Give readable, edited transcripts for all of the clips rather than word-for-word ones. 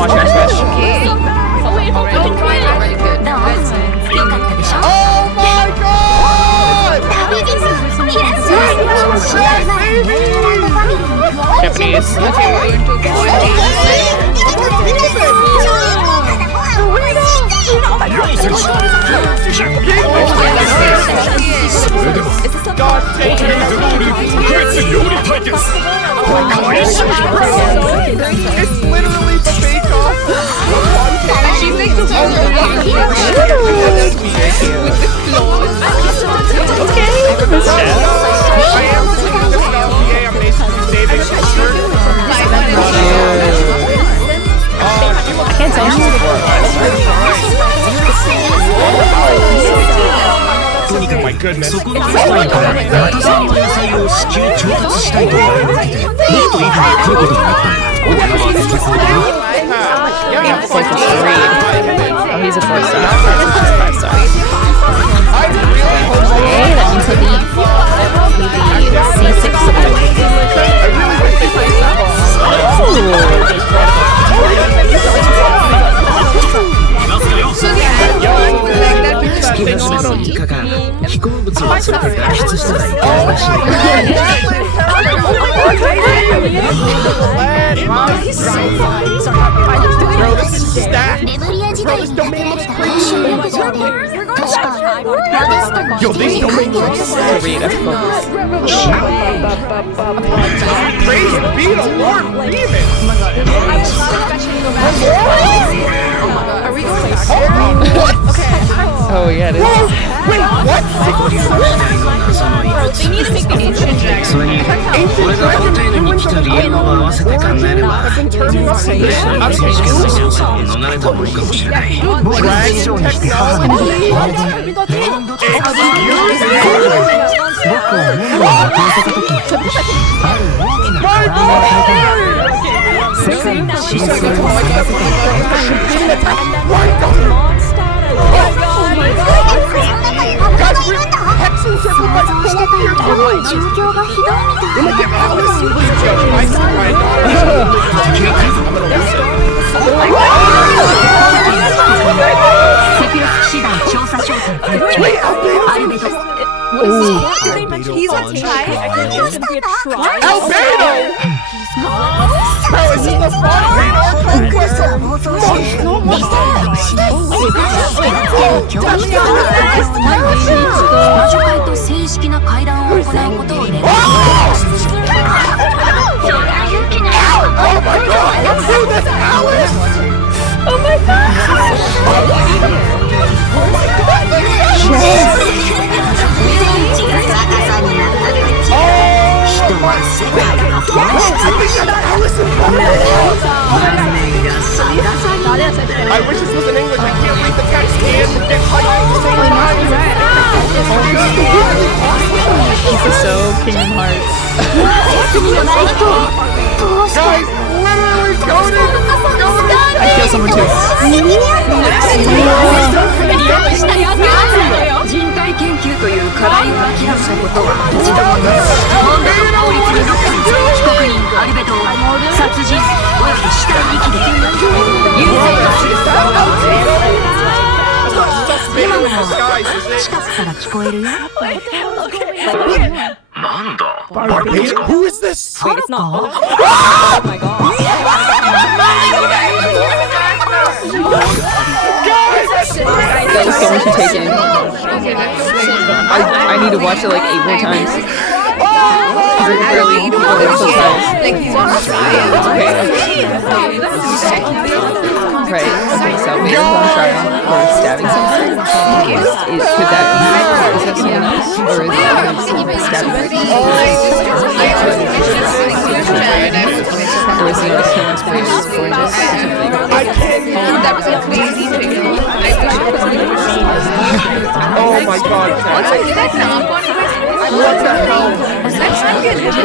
Watch Smash Smash. Japanese. It's literally the fake off. She's like with the claws. Okay. I am looking at this LPA. I'm basically saving her shirt. I can't tell she's Oh my goodness. Oh, he's a 4-star. He's 5-star. Okay, that means he'll be C6 Bro, this is stacked. Bro, this domain looks crazy. Yo, this domain looks Read, focus. Praise be the Lord, Remus. Are we going? What? Oh yeah, it is. Wait, what? Bro, they need to make the ancient dragon. Ancient dragon I've been turning up the He's a try. Albedo! Bro, is this the volcano? Oh my god! Dude, that's Alice! Oh my god! Oh my god! I wish this was in English. I can't read the text and get hyped at the same time. This is so Kingdom Hearts. Guys, literally goaded! I kill someone too. Barbados? Who is this? Wait, it's not. Oh my god. That was so much to take in. I need to watch it like 8 more times. Really, people are so fast. Right, okay, so maybe one try for stabbing someone. Could that be someone else? Or is that stabbing? Or is it like someone's face or just something? I can't hear. That was amazing. Oh my god. Did I knock on you? What the hell? Next time you get him to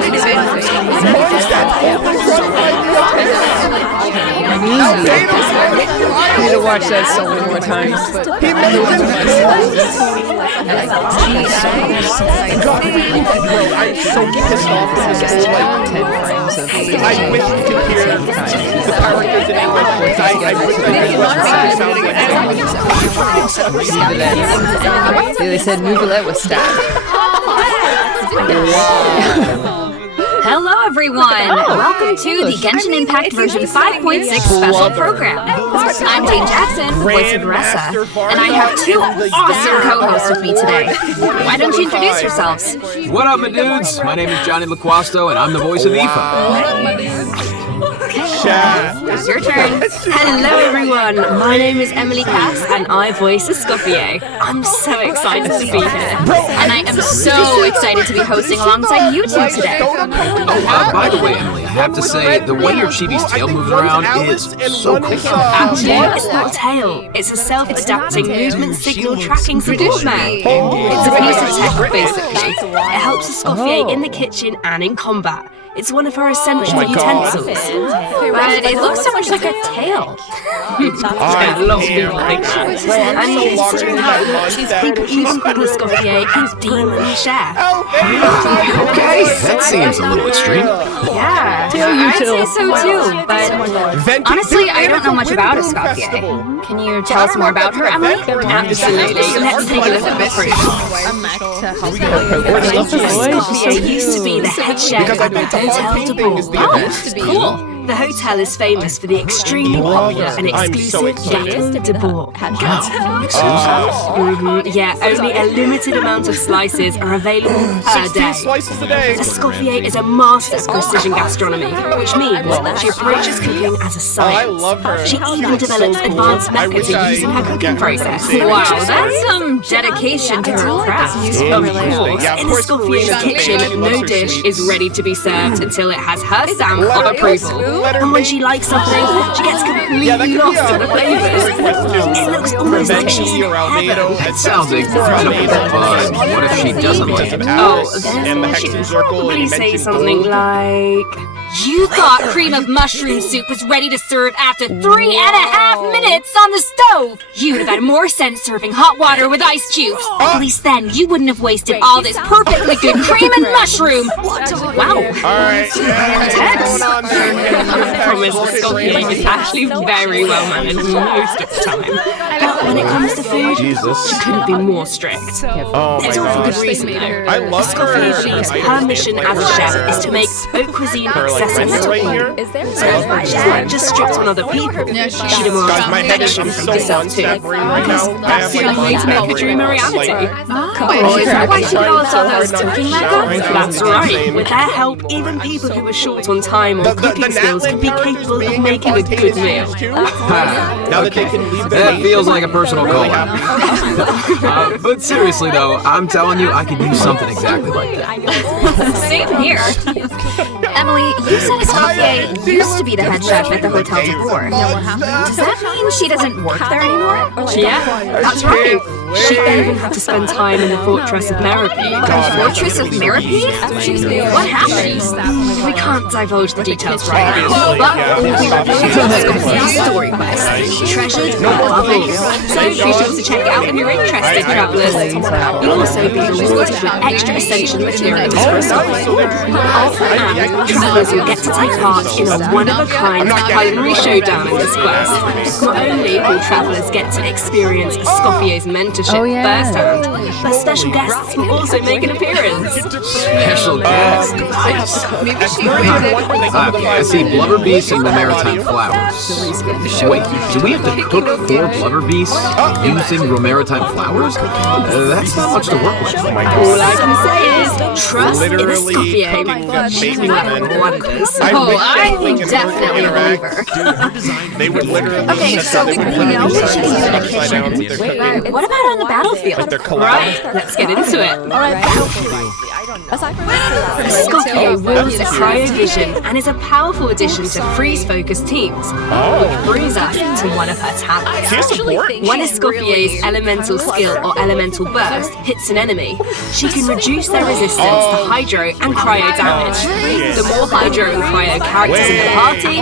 I need to watch that so many more times. He made them I'm so pissed off with this whole 10 frames of I wish you could hear the characters in English voice. I wish I could they said Nouvellette was stabbed. Hello everyone! Welcome to the Genshin Impact version 5.6 special program. I'm Dane Jackson, the voice of Ressa, and I have two awesome co-hosts with me today. Why don't you introduce yourselves? What up, my dudes? My name is Johnny LaQuasto, and I'm the voice of Aoife. It's your turn. Hello everyone, my name is Emily Cass and I voice Escoffier. I'm so excited to be here. And I am so excited to be hosting alongside you two today. Oh, by the way, Emily, I have to say, the way your chibi's tail moves around is so cool. Actually, it's not tail. It's a self-adapting movement signal tracking support man. It's a piece of tech, basically. It helps Escoffier in the kitchen and in combat. It's one of her essential utensils. But it looks so much like a tail. I love people like that. And considering how it looks, people even call Escoffier a demon chef. Okay, that seems a little extreme. Yeah, I'd say so too, but honestly, I don't know much about Escoffier. Can you tell us more about her, Emily? Absolutely. Let's take a look at the proof. Escoffier used to be the head chef at the Hotel de Bourg. Oh, cool. The hotel is famous for the extremely popular and exclusive Gâteau de Bourg. Yeah, only a limited amount of slices are available per day. Slices a day. Escoffier is a master of precision gastronomy, which means she approaches cooking as a science. She even develops advanced methods of using her cooking process. Wow, that's some dedication to her craft. Of course, in Escoffier's kitchen, no dish is ready to be served until it has her stamp of approval. And when she likes something, she gets completely lost in the flavors. It looks almost like she's in heaven. That sounds incredible, but what if she doesn't like it? Oh, then she'd probably say something like, "You thought cream of mushroom soup was ready to serve after 3.5 minutes on the stove! You'd have had more sense serving hot water with ice cubes. At least then you wouldn't have wasted all this perfectly good cream and mushroom!" Wow. Alright. Text. I promise Escoffier is actually very well managed most of the time. But when it comes to food, she couldn't be more strict. Oh my It's all for god. good reason though. I love Escoffier believes her mission as a chef is to make haute cuisine accessible to all. So she's not just strict on other people, she demands My head is affection so from herself too. unstable right now. That's the only way to make a dream a reality. Oh, is that why she builds all those cooking Legos? That's right. With their help, even people who are short on time or cooking skills can be capable of making a good meal. Now that they can leave the That feels like a personal call. But seriously though, I'm telling you, I could use something exactly like that. Same here. Emily, you said Escoffier used to be the head chef at the Hotel de Bourg. Does that mean she doesn't work there anymore? Yeah, that's right. She even had to spend time in the Fortress of Therapy. Fortress of Therapy? What happened? We can't divulge the details right now, but we reveal Escoffier's story quest. Treasured above all. So be sure to check it out if you're interested, travellers. You'll also be rewarded with extra essential materials for Escoffier. And travellers will get to take part in a one-of-a-kind culinary showdown in this quest. Not only will travellers get to experience Escoffier's mentorship firsthand, but special guests will also make an appearance. Special guest. Okay, I see blubber beasts and the maritime flowers. Wait, do we have to cook 4 blubber beasts using maritime flowers? That's not much to work with. All I can say is trust in Escoffier. She will work wonders. Oh, I'm definitely a believer. They would literally Okay, so we know that she can do it in the kitchen. What about better on the battlefield. Like they're collabs. Let's get into it. Escoffier wields cryovision and is a powerful addition to freeze-focused teams, which brings us to one of her talents. She has support? When Escoffier's elemental skill or elemental burst hits an enemy, she can reduce their resistance to hydro and cryo damage. The more hydro and cryo characters in the party,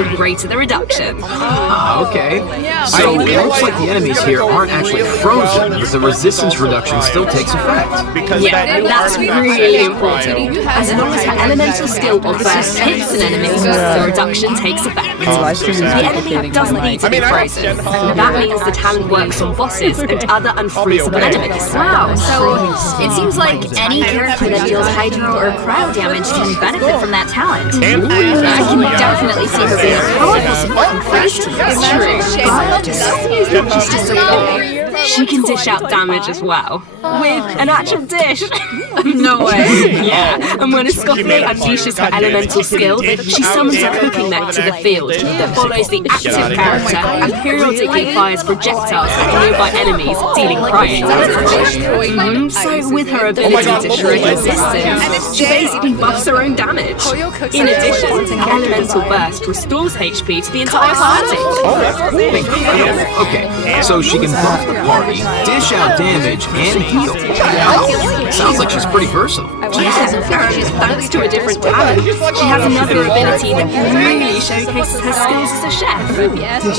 the greater the reduction. Okay. So it looks like the enemies here aren't actually frozen, but the resistance reduction still takes effect. Yeah, that's really important. As long as her elemental skill or burst hits an enemy, the reduction takes effect. The enemy doesn't need to be frozen. That means the talent works on bosses and other unfreezable enemies. Wow, so it seems like any character that deals hydro or cryo damage can benefit from that talent. I can definitely see her being a powerful support in freeze teams. It's true. But Escoffier's not just a support. She can dish out damage as well. With an actual dish. No way. Yeah, and when Escoffier unleashes her elemental skill, she summons a cooking mech to the field that follows the active character and periodically fires projectiles at nearby enemies, dealing cryo damage. So with her ability to shred resistance, she basically buffs her own damage. In addition, her elemental burst restores HP to the entire party. Okay, so she can buff the party, dish out damage, and heal. Sounds like she's pretty versatile. Yeah, thanks to a different talent, she has another ability that really showcases her skills as a chef.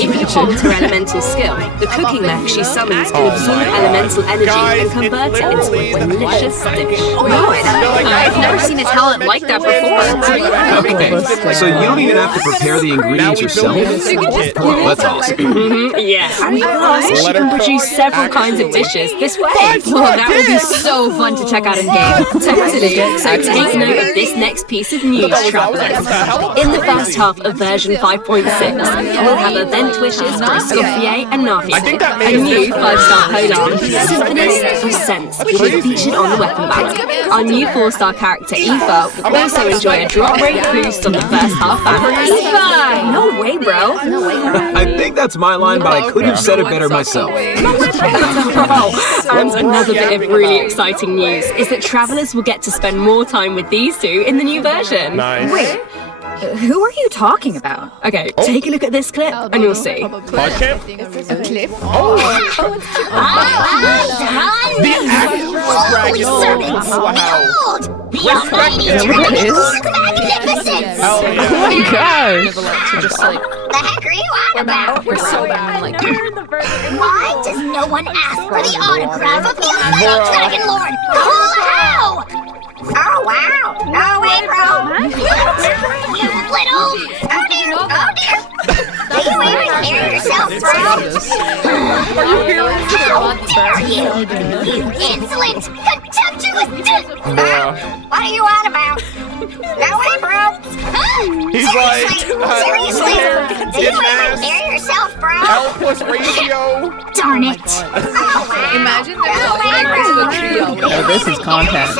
If you hold her elemental skill, the cooking mech she summons can absorb elemental energy and convert it into a delicious dish. I've never seen a talent like that before. Okay, so you don't even have to prepare the ingredients yourself? Well, that's awesome. Yeah, and plus she can produce several kinds of dishes this way. Well, that would be so fun to check out in game. Totally. So take note of this next piece of news, travelers. In the first half of version 5.6, we'll have event wishes for Escoffier and Navi. A new 5-star Collab, Symphonist of Sense, will be featured on the weapon bank. Our new 4-star character, Aoife, will also enjoy a drop rate boost on the first half banner. Aoife! No way, bro. I think that's my line, but I couldn't have said it better myself. And another bit of really exciting news is that travelers will get to spend more time with these two in the new version. Nice. Wait, who are you talking about? Okay, take a look at this clip and you'll see. Podcast? A clip? The servants, behold, the almighty magnificence! Oh my gosh! The heck are you on about? We're so bad, like. Why does no one ask for the autograph of the little dragon lord? How? Oh wow! No way, bro! You little... Oh dear! Oh dear! Do you even hear yourself, bro? Are you hearing How dare you! You insolent, contemptuous... What are you on about? No way, bro! He's like, Seriously? Do you even hear yourself, bro? L plus ratio. Darn it! Oh wow! Imagine there's No way, bro! Oh, this is content.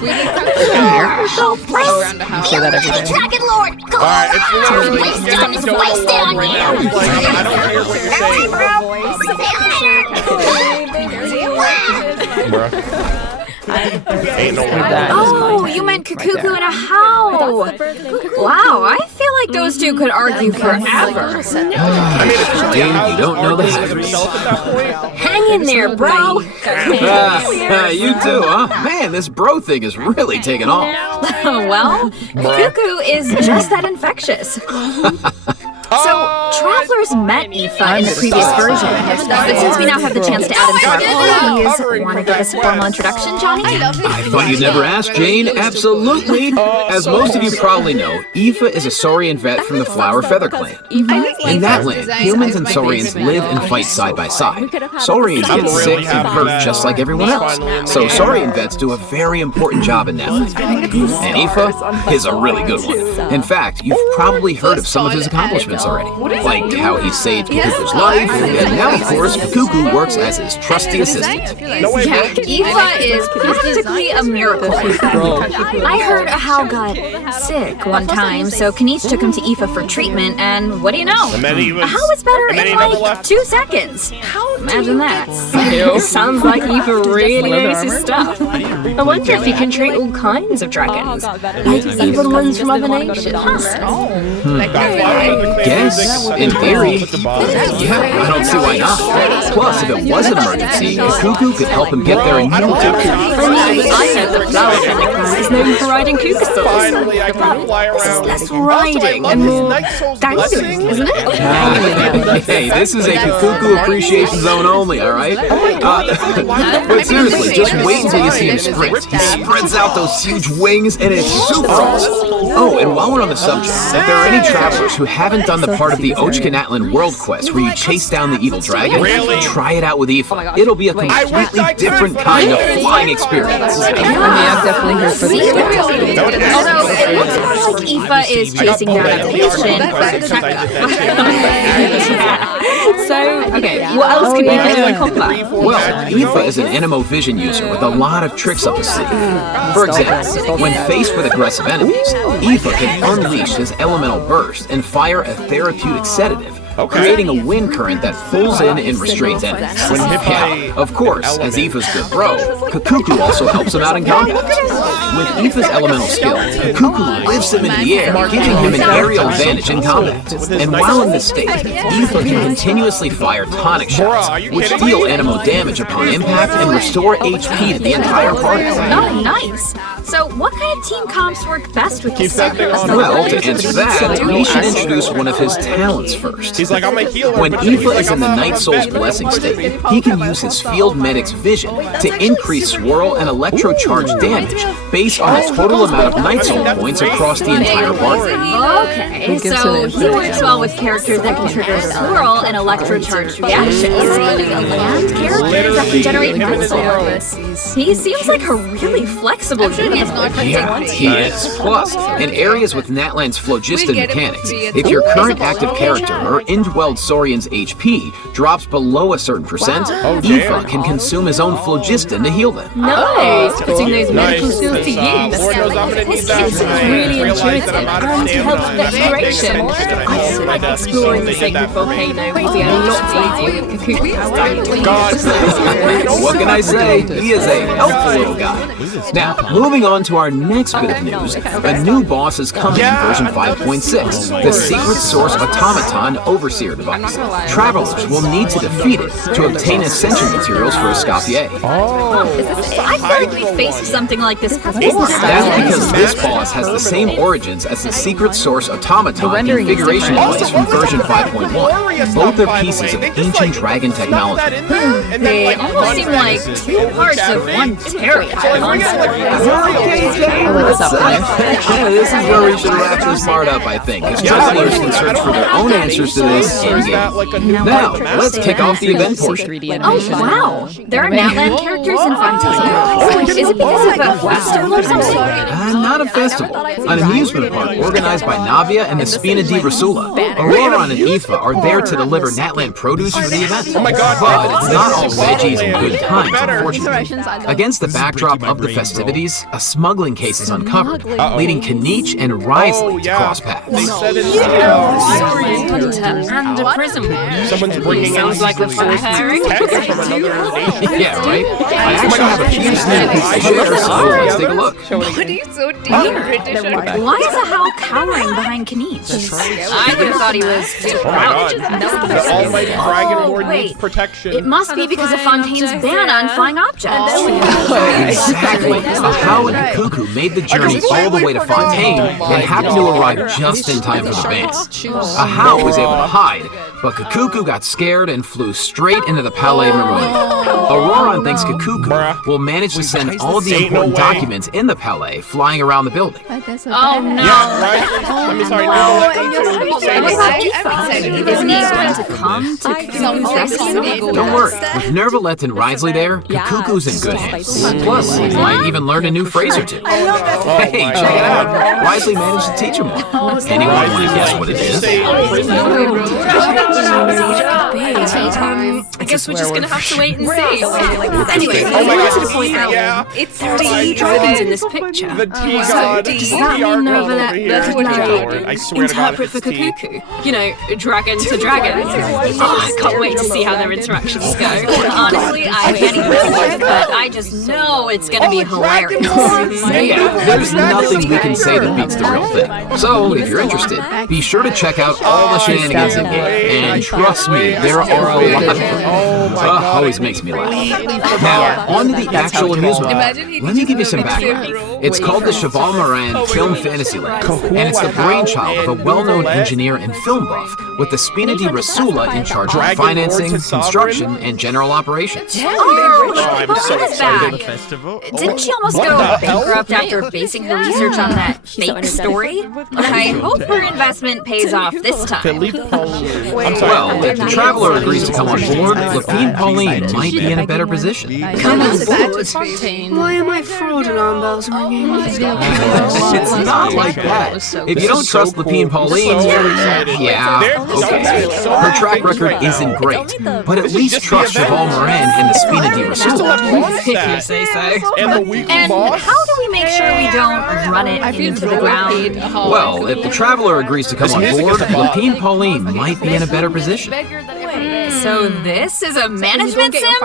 We need Here. Oh, please! Around the house. Say that every day. Dragon Lord! Go Alright, it's literally wasted on going you! Wasted on right you! now. Like, I don't hear what you're saying. See you later! Ain't no way. Oh, you meant Kukuku and a How! Wow, I feel like those two could argue forever. Dude, you don't know the hazards. Hang in there, bro! You too, huh? Man, this bro thing is really taking off. Well, Kuku is just that infectious. So, travelers met Aoife in the previous version, but since we now have the chance to add him to our parties, want to give us a formal introduction, Johnny? I thought you'd never ask, Jane. Absolutely. As most of you probably know, Aoife is a Saurian vet from the Flower Feather clan. In that land, humans and Saurians live and fight side by side. Saurians get sick and hurt just like everyone else. So Saurian vets do a very important job in that land. And Aoife is a really good one. In fact, you've probably heard of some of his accomplishments already, like how he saved Kuku's life, and now of course Kuku works as his trusty assistant. Yeah, Aoife is practically a miracle. I heard a How got sick one time, so Kanish took him to Aoife for treatment, and what do you know? A How was better in like 2 seconds. Imagine that. Sounds like Eva really knows his stuff. I wonder if he can treat all kinds of dragons. Like evil ones from other nations. Guess, in theory, yeah, I don't see why not. Plus, if it was an emergency, Cuckoo could help him get there in no time. I heard the flower clan is known for riding cuckoo Finally, I can fly around. less riding and more dancing, isn't it? Hey, this is a Cuckoo Appreciation Zone only, alright? But seriously, just wait until you see him sprint. He spreads out those huge wings, and it's super awesome. Oh, and while we're on the subject, if there are any travelers who haven't done the part of the Ochkanatlan World Quest where you chase down the evil dragon, try it out with Aoife. It'll be a completely different kind of flying experience. I mean, I've definitely heard for the story. Although it looks more like Aoife is chasing down a patient. So, okay, what else can Eva do in combat? Well, Aoife is an Anemo-Vision user with a lot of tricks up his sleeve. For example, when faced with aggressive enemies, Aoife can unleash his elemental burst and fire a therapeutic sedative, creating a wind current that pulls in and restrains enemies. Yeah, of course, as Aoife's good bro, Cuckoo also helps him out in combat. With Aoife's elemental skill, Cuckoo lifts him into the air, giving him an aerial advantage in combat. And while in this state, Aoife can continuously fire tonic shots, which deal Anemo damage upon impact and restore HP to the entire party. Oh, nice. So, what kind of team comps work best with you? Well, to answer that, we should introduce one of his talents first. He's like, I'm a healer. When Aoife is in the Night Soul's Blessing state, he can use his Field Medic's vision to increase swirl and electrocharge damage based on the total amount of Night Soul points across the entire party. Okay, so he works well with characters that can trigger swirl and electrocharged reactions, and characters that can generate Night Soul. He seems like a really flexible unit. Yeah, he is. Plus, in areas with Natlan's phlogiston mechanics, if your current active character or indwelled Saurian's HP drops below a certain percent, Aoife can consume his own phlogiston to heal them. Nice, putting those medical skills to use. His kit is really intuitive and helps with exploration. I feel like exploring the sacred volcano will be a lot easier with Cuckoo power. What can I say? He is a helpful little guy. Now, moving on to our next bit of news, a new boss is coming in version 5.6, the Secret Source Automaton Overseer device. Travelers will need to defeat it to obtain ascension materials for Escoffier. I feel like we faced something like this before. That's because this boss has the same origins as the Secret Source Automaton configuration device from version 5.1. Both are pieces of ancient dragon technology. They almost seem like two parts of one terrifying monster. This is where we should wrap this part up, I think, because travelers can search for their own answers to this in-game. Now, let's kick off the event portion. Oh, wow. There are Natlan characters in Fontaine. Is it because of a festival or something? Not a festival. An amusement park organized by Navia and the Spina di Rasula. Aurora and Aoife are there to deliver Natlan produce for the event. But it's not all veggies and good times, unfortunately. Against the backdrop of the festivities, a smuggling case is uncovered, leading Kanich and Risley to cross paths. Hunter and a prison warden. Someone's bringing Sounds like a fun pairing. Yeah, right? I actually have a few sneak peeks to share, so let's take a look. Why is a Howl cowering behind Kanich? I would have thought he was too proud. The almighty dragon lord needs Wait, protection. it must be because of Fontaine's ban on flying objects. Exactly. A Howl and Cuckoo made the journey all the way to Fontaine and happened to arrive just in time for the ban. A Howl was able to hide, but Cuckoo got scared and flew straight into the Palais Maroni. Aurora thinks Cuckoo will manage to send all the important documents in the Palais flying around the building. Oh no! Yeah, right? I'm sorry, What about Aoife? Isn't he going to come to Cuckoo's rescue? Don't worry, with Nervalette and Risley there, Cuckoo's in good hands. Plus, he might even learn a new phrase or two. Hey, check it out. Risley managed to teach him one. Anyone want to guess what it is? could be. I guess we're just gonna have to wait and see. Anyway, Oh my I God. wanted to point out Yeah. there are sea dragons in this picture. The tea So god. does that mean Nova that I swear to God, interpret it's for tea. Kakuku? You know, dragon to dragon. Oh, I can't wait to see how their interactions go. Honestly, I have any questions, but I just know it's gonna be hilarious. Yeah, there's nothing we can say that beats the real thing. So, if you're interested, be sure to check out all the shenanigans in game. And trust me, there are a lot of them. Always makes me laugh. Now, on to the actual amusement. Let me give you some background. It's called the Cheval Moran Film Fantasyland, and it's the brainchild of a well-known engineer and film buff, with the Spina di Rasula in charge of financing, construction, and general operations. I'm so excited. Didn't she almost go bankrupt after basing her research on that fake story? I hope her investment pays off this time. Well, if the Traveler agrees to come on board, Lapine Pauline might be in a better position. Come on board. Why are my fraud alarm bells ringing? It's not like that. If you don't trust Lapine Pauline, yeah, okay. Her track record isn't great, but at least trust Cheval Moran and the Spina di Rasula. If you say so. And the weekly And boss? how do we make sure we don't run it into the ground? Well, if the Traveler agrees to come on board, Lapine Pauline might be in a better position. So this is a management sim?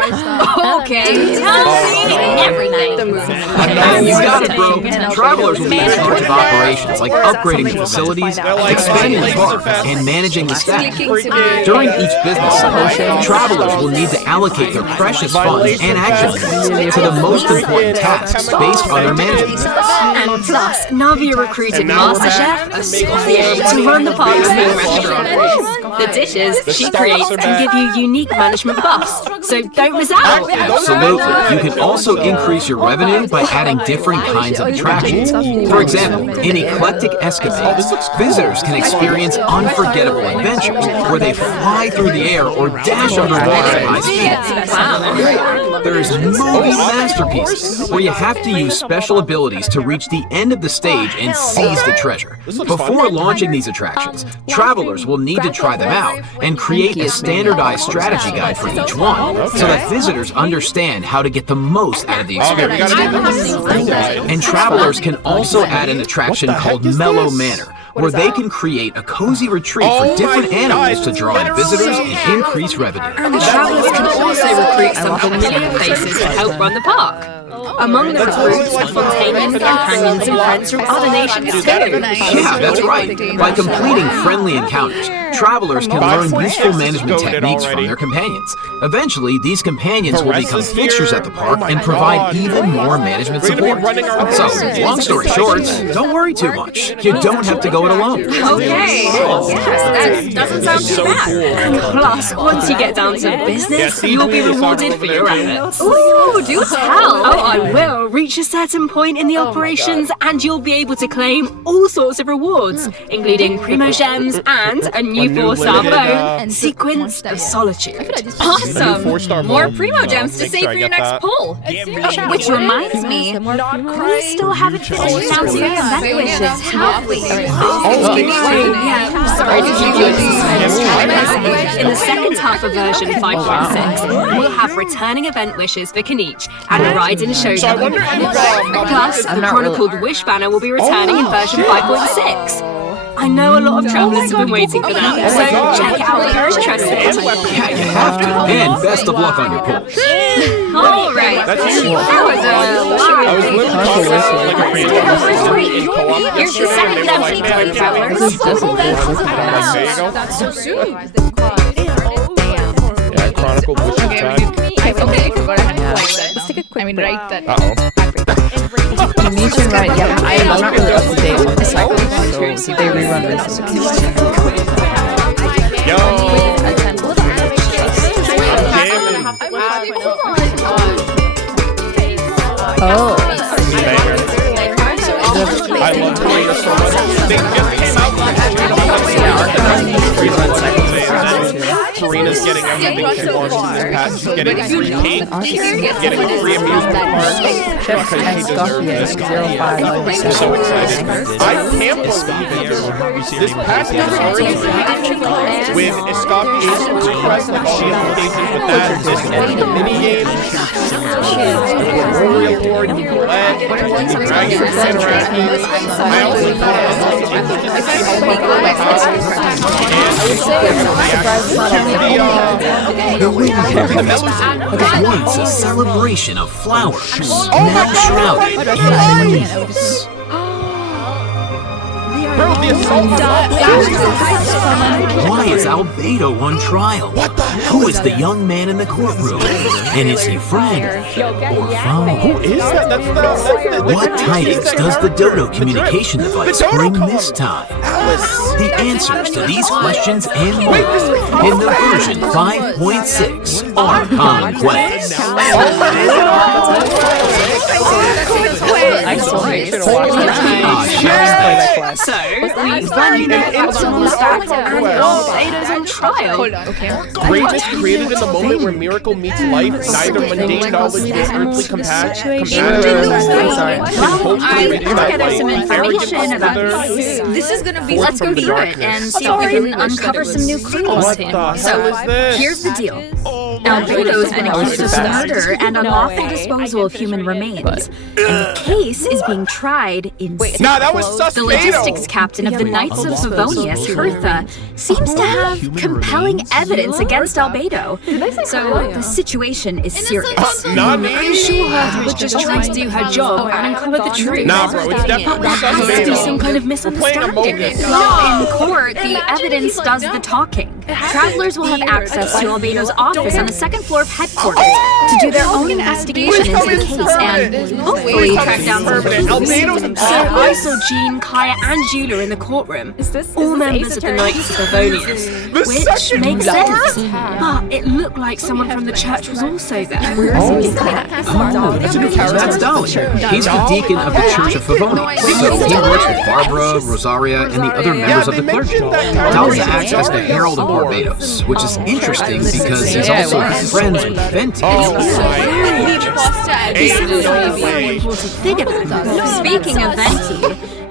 Okay, tell me everything. You got it, bro. Travelers will be in charge of operations, like upgrading the facilities, expanding the park, and managing the staff. During each business cycle, travelers will need to allocate their precious funds and action points to the most important tasks based on their management. And plus, Navia recruited Master Chef Escoffier to run the park's new restaurant. The dishes she creates can give you unique management buffs, so don't miss out. Absolutely. You can also increase your revenue by adding different kinds of attractions. For example, in Eclectic Escapades, visitors can experience unforgettable adventures where they fly through the air or dash underwater at high speed. There's movie masterpieces where you have to use special abilities to reach the end of the stage and seize the treasure. Before launching these attractions, travelers will need to try them out and create a standardized strategy guide for each one so that visitors understand how to get the most out of the experience. And travelers can also add an attraction called Mellow Manor, where they can create a cozy retreat for different animals to draw in visitors and increase revenue. And the travelers can also recruit some familiar faces to help run the park. Among the recruits are Fontanian companions and friends from other nations too. Yeah, that's right. By completing friendly encounters, travelers can learn useful management techniques from their companions. Eventually, these companions will become fixtures at the park and provide even more management support. So, long story short, don't worry too much. You don't have to go it alone. Okay, yes, that doesn't sound too bad. And plus, once you get down to business, you'll be rewarded for your efforts. Ooh, do tell. Oh, I will. Reach a certain point in the operations and you'll be able to claim all sorts of rewards, including Primo Gems and a new 4-star bow, Sequence of Solitude. Awesome. More Primo Gems to save for your next pull. Which reminds me, we still haven't finished announcing the event wishes, have we? Yeah, sorry to keep you in suspense. In the second half of version 5.6, we'll have returning event wishes for Kaniche and a ride-in showdown. Plus, the chronicled Wish banner will be returning in version 5.6. I know a lot of travelers have been waiting for that, so check it out if you're interested. Yeah, you have to. And best of luck on your pulls. Alright, that was a lot. I was literally talking like a Here's the second demo, travelers. That's so soon. Yeah, Chronicled Wish is back. Okay, go ahead and like that. Let's take a quick break. Uh-oh. You need to write, yeah, I'm not really up to date on the cycle, so they rerun this. Yo! Oh. I love Karina so much. They just came out with Karina's getting everything she wants in this patch. She's getting free cake, getting free amusement park, because she deserves this. I'm so excited. I can't believe this patch is already with Escoffier request, like all the implications with that, this and the mini games, Warrior Lord, Nicolette, Dragon Century. I also thought it was interesting to see how much The was once a celebration of flowers, now shrouded in leaves. Bro, the assault Why is Albedo on trial? Who is the young man in the courtroom? And is he friend or foe? Who is that? That's What tidings does the Dodo communication device bring this time? The answers to these questions and more in the version 5.6 Archon Quest. I saw it. So, we finally know Albedo's back and Albedo's on trial. Greatness created in the moment where miracle meets life, neither mundane knowledge nor earthly compassion. Well, I put together some information about this. This is gonna be. Let's go through it and see if we can uncover some new clues. What the hell is this? Here's the deal. Albedo has been accused of murder and unlawful disposal of human remains. And the case is being tried in Nah, that was sus. The logistics captain of the Knights of Favonius, Hertha, seems to have compelling evidence against Albedo. So the situation is serious. Not me. I'm sure Hertha was just trying to do her job and uncover the truth. Nah, bro, it's definitely There has to be some kind of misunderstanding. In court, the evidence does the talking. Travelers will have access to Albedo's office on the second floor of headquarters to do their own investigation into the case and hopefully track down some clues. So I saw Jean, Kaya, and Julia in the courtroom. All members of the Knights of Favonius. Which makes sense. But it looked like someone from the church was also there. That's Dolly. He's the deacon of the Church of Favonius, so he works with Barbara, Rosaria, and the other members of the clergy. Dolly acts as the herald of Barbados, which is interesting because he's also friends with Venti. Speaking of Venti,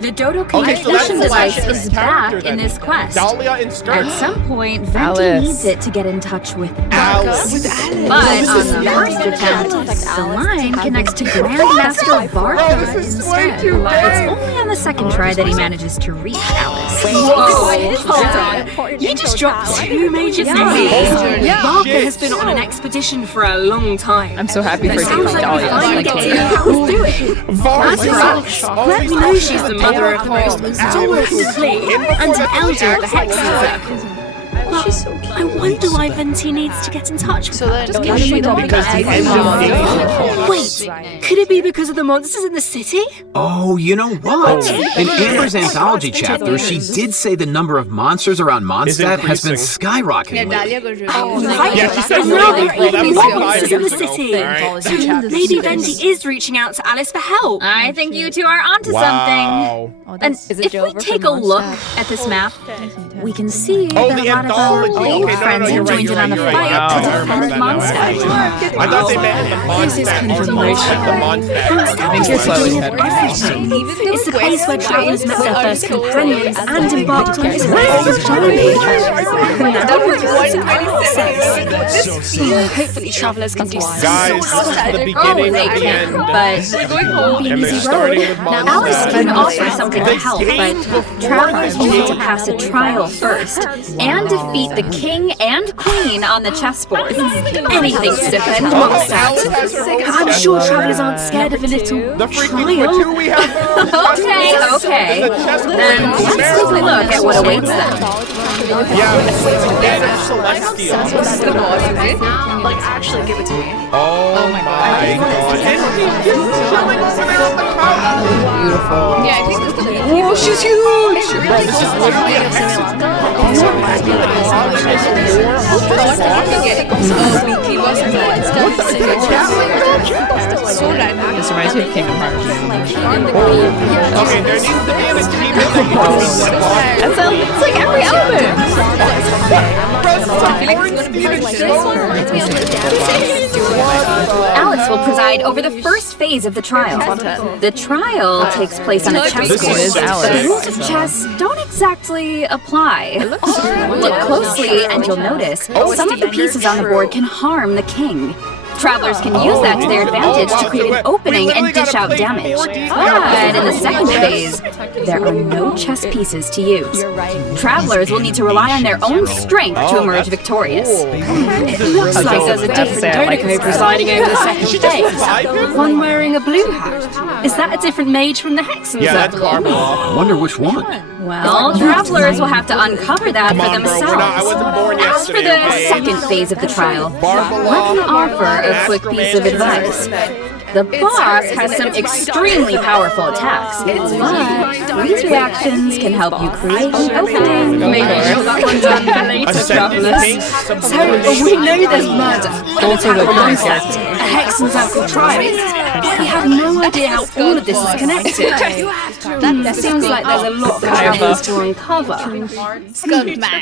the Dodo communication device is back in this quest. At some point, Venti needs it to get in touch with Alice. But on the first attempt, the line connects to Grandmaster Varka instead. It's only on the second try that he manages to reach Alice. Whoa, hold on. You just dropped two major names. Varka has been on an expedition for a long time. I'm so happy for Sounds like we finally get to see how he's doing. As for Alice, let me know she's the mother of the most stalwart plea and an elder of the Hexen Circle. But I wonder why Venti needs to get in touch with her. Wait, could it be because of the monsters in the city? Oh, you know what? In Amber's anthology chapter, she did say the number of monsters around Mondstadt has been skyrocketing lately. Right, and now there are even more monsters in the city. So maybe Venti is reaching out to Alice for help. I think you two are onto something. And if we take a look at this map, we can see that a lot of our old friends have joined in on the fight to defend Mondstadt. I thought they meant the Mondstadt. This is kind of emotional. Mondstadt is the beginning of everything. It's the place where travelers met their first companions and embarked on this massive journey. Hopefully travelers can do Guys, this is the beginning of the end. But And they're starting with Alice can Mondstadt. offer something to help, but travelers need to pass a trial first and defeat the king and queen on the chessboard. Anything's to defend Mondstadt. I'm sure travelers aren't scared of a little The freaking trial. two we have. Okay. Then let's take a look at what awaits them. Yeah, it's Celestial. Like, actually give it to me. Oh my god. And he's just chilling sitting on the couch. Beautiful. Yeah, I think this is Oh, she's huge! Bro, this is literally a Hexen. This reminds me of Kingdom Hearts. Okay, there needs to be an achievement that you can beat the boss. That sounds it's like every album. Alex will preside over the first phase of the trial. The trial takes place on a chess This board, is but the Alex. rules of chess don't exactly apply. Look closely and you'll notice some of the pieces on the board can harm the king. Travelers can use that to their advantage to create an opening and dish out damage. But in the second phase, there are no chess pieces to use. Travelers will need to rely on their own strength to emerge victorious. It looks like there's a different Dodoko presiding over the second phase. One wearing a blue hat. Is that a different mage from the Hexen Yeah, that's Circle? Barbara. I wonder which one. All travelers will have to uncover that Come for on, bro. I themselves. wasn't born As for yesterday, the okay? second phase of the trial, Barbara, let me offer a quick piece of advice. The boss has some extremely powerful attacks, but these reactions can help you create an opening. Maybe that one done for later, travelers. So we know there's murder, Also the current character. a Hexen Circle trial. But we have no idea how all of this is connected. Seems like there's a lot of things to uncover.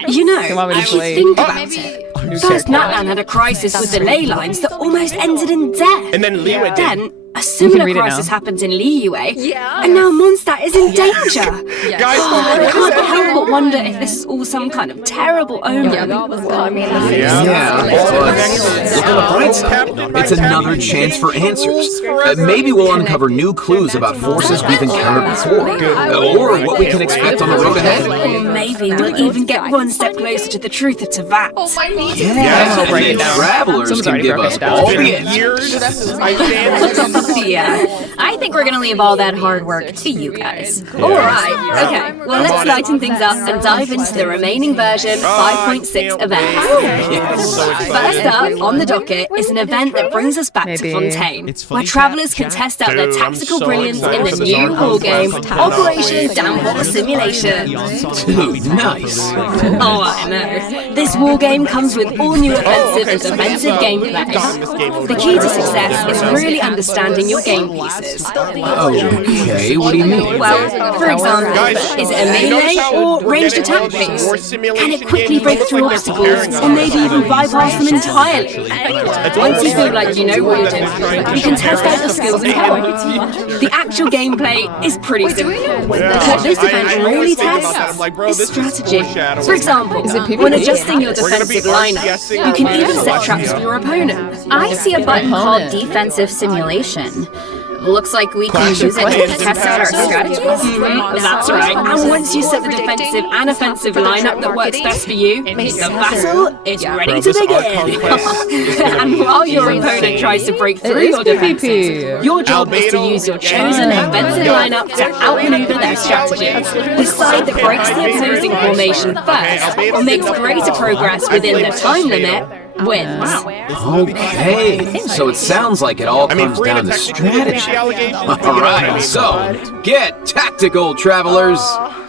You know, You want me to if you play? think about it, first Natlan had a crisis with the ley lines that almost ended in death. And then Liyue did. Then a similar read it crisis now. happens in Liyue, and now Mondstadt is in danger. Guys, I can't help but wonder if this is all some kind of terrible omen. Yeah, but look on the bright side. It's another chance for answers. Maybe we'll uncover new clues about forces we've encountered before, or what we can expect on the road ahead. Or maybe we'll even get one step closer to the truth of Tavat. Yeah, I'll break it and down. travelers Someone's can already give broken us it down. all It's the been answers. years. I stand. Yeah, I think we're gonna leave all that hard work to you guys. Alright, okay, well let's lighten things up and dive into the remaining version 5.6 events. First up on the docket is an event that brings us back to Fontaine, where travelers can test out their Dude, I'm tactical so brilliance in excited the for this new arc. war game, Cannot Operation wait. Downwater Simulation. Dude, nice. Oh, I know. This war game comes with all new offensive and defensive gameplay. The key to success is really understanding your game pieces. Okay, what do you mean? Well, for example, is it a melee or ranged attack piece? Can it quickly break through obstacles, or maybe even bypass them entirely? Once you feel like you know what you're doing, you can test out your skills and power. The actual gameplay is pretty simple. What this event really tests is strategy. For example, when adjusting your defensive lineup, you can even set traps for your opponent. I see a button called Defensive Simulation. Looks like we can use it to test out our strategies? That's right. And once you set the defensive and offensive lineup that works best for you, the battle is ready to begin. And while your opponent tries to break through your defenses, your job is to use your chosen offensive lineup to outmaneuver their strategy. The side that breaks the opposing formation first, or makes greater progress within the time limit, wins. Okay, so it sounds like it all comes down to strategy. Alright, so get tactical, travelers!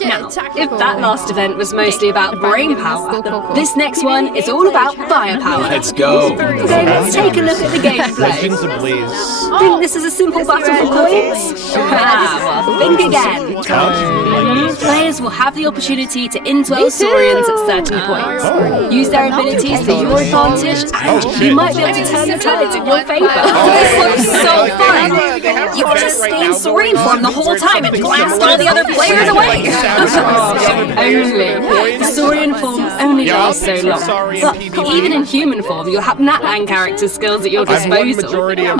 Now, if that last event was mostly about brain power, this next one is all about firepower. Let's go. Okay, let's take a look at the gameplay. Legends ablaze. Think this is a simple battle for coins? Well, think again. Players will have the opportunity to indwell Saurians at certain points. Use their abilities to your advantage, and you might be able to turn the tides in your favor. This looks so fun! You can just stay in Saurian form the whole time and blast all the other players away! Only. The Saurian form only lasts so long. But even in human form, you'll have Natlan character skills at your disposal.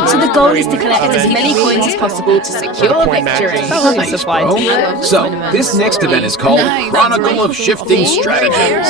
So the goal is to collect as many coins as possible to secure victory. Nice, bro. So, this next event is called Chronicle of Shifting Strategies.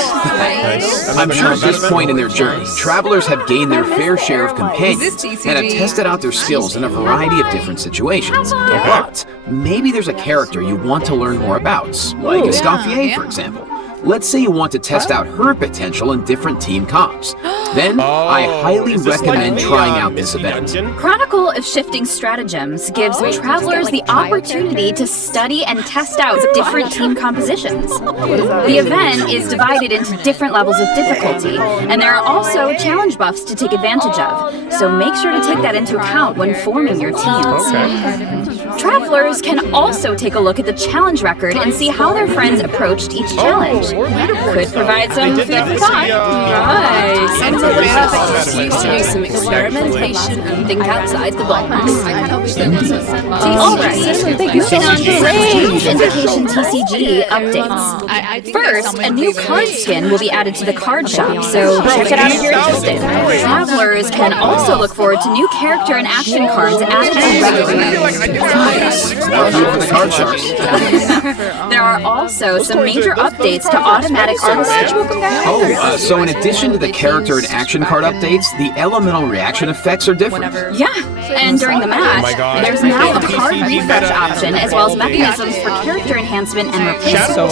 I'm sure at this point in their journey, travelers have gained their fair share of companions and have tested out their skills in a variety of different situations. But maybe there's a character you want to learn more about, like Escoffier, for example. Let's say you want to test out her potential in different team comps. Then, I highly recommend trying out this event. Chronicle of Shifting Stratagems gives travelers the opportunity to study and test out different team compositions. The event is divided into different levels of difficulty, and there are also challenge buffs to take advantage of, so make sure to take that into account when forming your teams. Travelers can also take a look at the challenge record and see how their friends approached each challenge. Could provide some food for thought. Nice! And so the perfect excuse to do some experimentation and think outside the box. Alright, moving on to Strange Invocation TCG updates. First, a new card skin will be added to the card shop, so check it out if you're interested. Travelers can also look forward to new character and action cards added to regularly. There are also some major updates to automatic artistry. So in addition to the character and action card updates, the elemental reaction effects are different. Yeah, and during the match, there's now a card refresh option, as well as mechanisms for character enhancement and replacement. So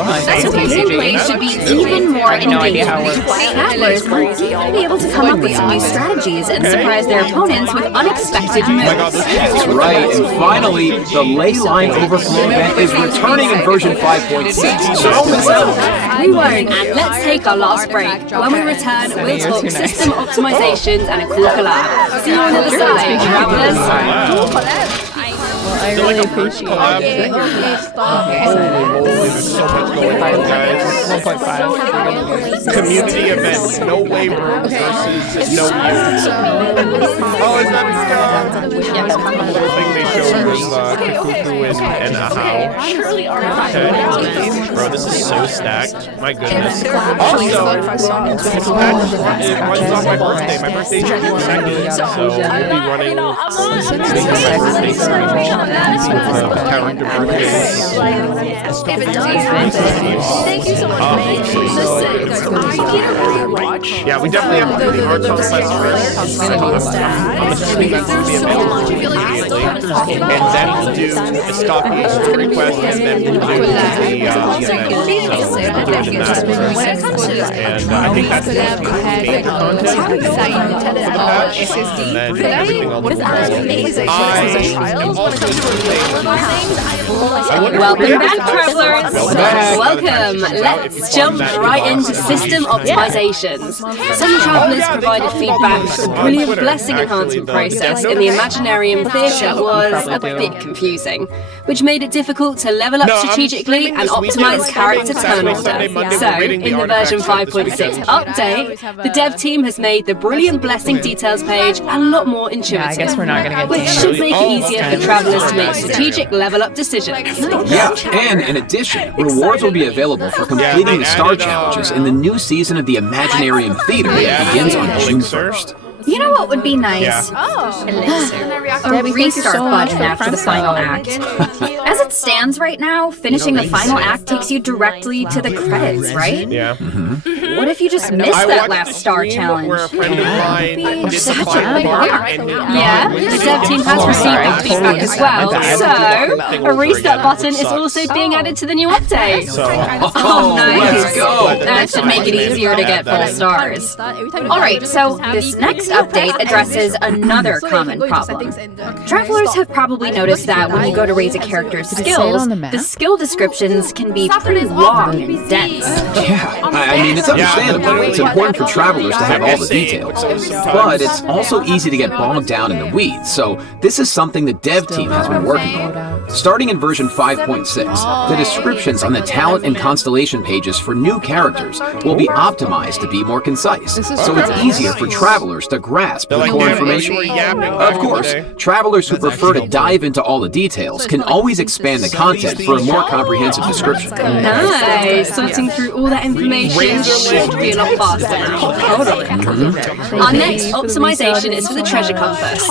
gameplay should be even more engaging. Travelers will even be able to come up with some new strategies and surprise their opponents with unexpected moves. That's right, and finally, the Leyline Overflow event is returning in version 5.6, so don't miss out. We won't, and let's take our last break. When we return, we'll talk system optimizations and a cool collab. See you on the other side, travelers. I really appreciate it. There's so much going on, guys. 1.5. Community event, no labor versus no use. Oh, is that the other thing they showed was Kukuku and Ahau. Okay. Bro, this is so stacked. My goodness. Also, it runs on my birthday. My birthday's June 2nd, so we'll be running my birthday stream. Calendar birthdays. Thank you so much. Yeah, we definitely have to do the Arts on the Festival. I'm assuming that's going to be available immediately. And then we'll do Escoffier's story quest, and then we'll do the event. So we'll do it in that. And I think that's going to be the main content for the patch. And then everything else will follow. Welcome back, travelers! Welcome! Let's jump right into system optimizations. Some travelers provided feedback that the brilliant blessing enhancement process in the Imaginarium Theatre was a bit confusing, which made it difficult to level up strategically and optimize character turn order. So, in the version 5.6 update, the dev team has made the brilliant blessing details page a lot more intuitive. I guess we're not going to get which should make it easier for travelers to make strategic level up decisions. Yeah, and in addition, rewards will be available for completing the star challenges in the new season of the Imaginarium Theater that begins on June 1st. You know what would be nice? A restart button after the final act. As it stands right now, finishing the final act takes you directly to the credits, right? Yeah. What if you just missed that last star challenge? Where a friend of mine did Such the a final big part, deal. and Yeah, the dev team has received that feedback as well, so a restart button is also being added to the new update. Oh, nice. Let's go! That should make it easier to get full stars. Alright, so this next update addresses another common problem. Travelers have probably noticed that when you go to raise a character's skills, the skill descriptions can be pretty long and dense. Yeah, I mean, it's understandable. It's important for travelers to have all the details. But it's also easy to get bogged down in the weeds, so this is something the dev team has been working on. Starting in version 5.6, the descriptions on the talent and constellation pages for new characters will be optimized to be more concise, so it's easier for travelers to grasp the core information. Of course, travelers who prefer to dive into all the details can always expand the content for a more comprehensive description. Nice! Sorting through all that information should be a lot faster now. Our next optimization is for the treasure compass.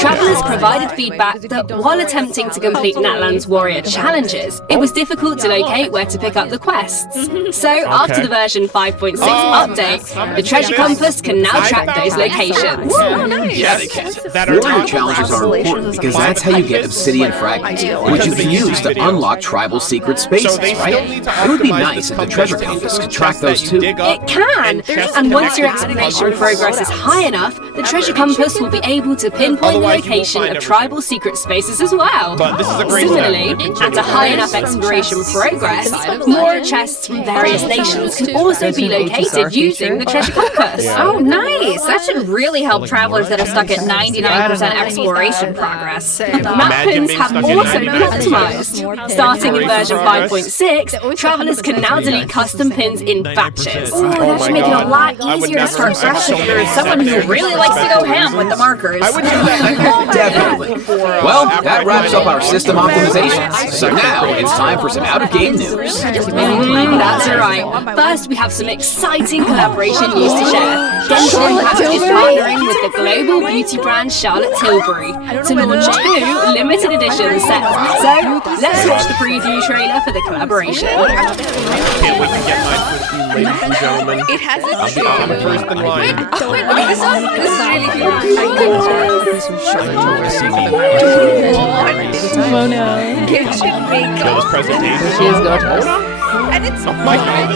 Travelers provided feedback that while attempting to complete Natlan's warrior challenges, it was difficult to locate where to pick up the quests. So, after the version 5.6 update, the treasure compass can now track those locations. Yeah, they can. Warrior challenges are important because that's how you get obsidian fragments, which you can use to unlock tribal secret spaces, right? It would be nice if the treasure compass could track those too. It can! And once your exploration progress is high enough, the treasure compass will be able to pinpoint the location of tribal secret spaces as well. Similarly, at a high enough exploration progress, more chests from various nations can also be located using the treasure compass. Oh, nice! That should really help travelers that are stuck at 99% exploration progress. Map pins have also been optimized. Starting in version 5.6, travelers can now delete custom pins in batches. Oh, that should make it a lot easier to start fresh if you're someone who really likes to go ham with the markers. Definitely. Well, that wraps up our system optimizations. So now it's time for some out-of-game news. That's right. First, we have some exciting collaboration news to share. Genshin Impact is partnering with the global beauty brand Charlotte Tilbury to launch 2 limited edition sets. So, let's watch the preview trailer for the collaboration. Can't wait to get mine with you, ladies and gentlemen. It has I'm first in line. Wait, look at this one. This is really cute. Yo, this presentation. She is gorgeous. And it's My God.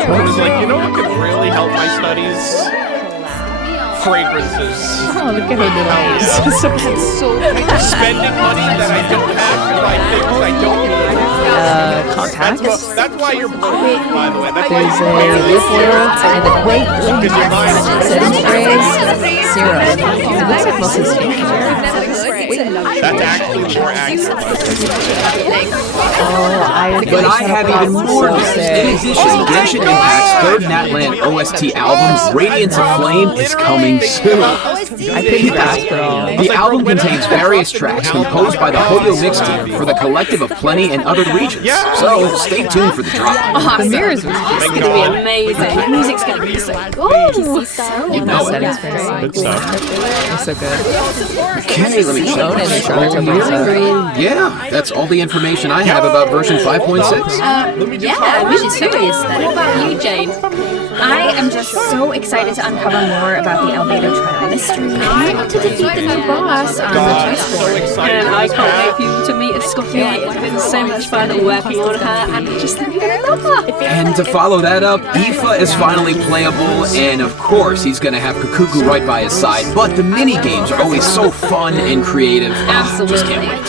It was like, you know what could really help my studies? Fragrances. Oh, look at her little eyes. Spending money that I don't have to buy things I don't need. Contacts. That's why you're broke, by the way. That's why There's you're a lip oil and a setting sprays, serum. It looks like most of the skincare. That's actually more accurate. But I have even more news. In addition, Genshin Impact's third Natlan OST album, Radiance of Flame, is coming soon. I couldn't ask for all. The album contains various tracks composed by the Hoyo Mix team for the Collective of Plenty and other regions. So stay tuned for the drop. The mirrors was It's going to be amazing. The music's going to be so good. You know it. Good stuff. They're so good. Okay, let me check. Yeah, that's all the information I have about version 5.6. Yeah, we should curious then. What about you, Jane? I am just so excited to uncover more about the Albedo trial mystery. I want to defeat the new boss on the chessboard. And I can't wait for you to meet Escoffier. It's been so much fun working on her, and just think you're gonna love her. And to follow that up, Aoife is finally playable, and of course he's gonna have Kakuku right by his side, but the mini-games are always so fun and creative. Absolutely. Just can't wait.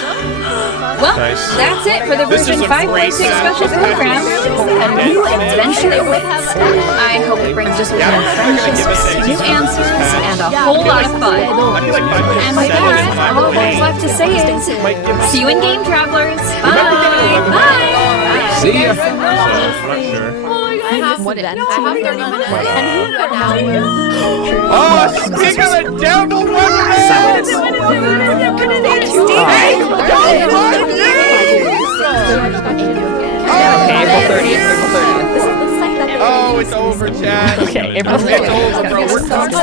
Well, that's it for the version 5.6 special program. A new adventure awaits. I hope it brings us more friendships, new answers, and a whole lot of fun. And with that, all there's left to say is, see you in Game Travelers. Bye! Bye! See ya! What event? I have 30 minutes. And who now? Oh, speak of the devil, April 30th. Oh, it's over, Chad. Okay, April It's over, bro. We're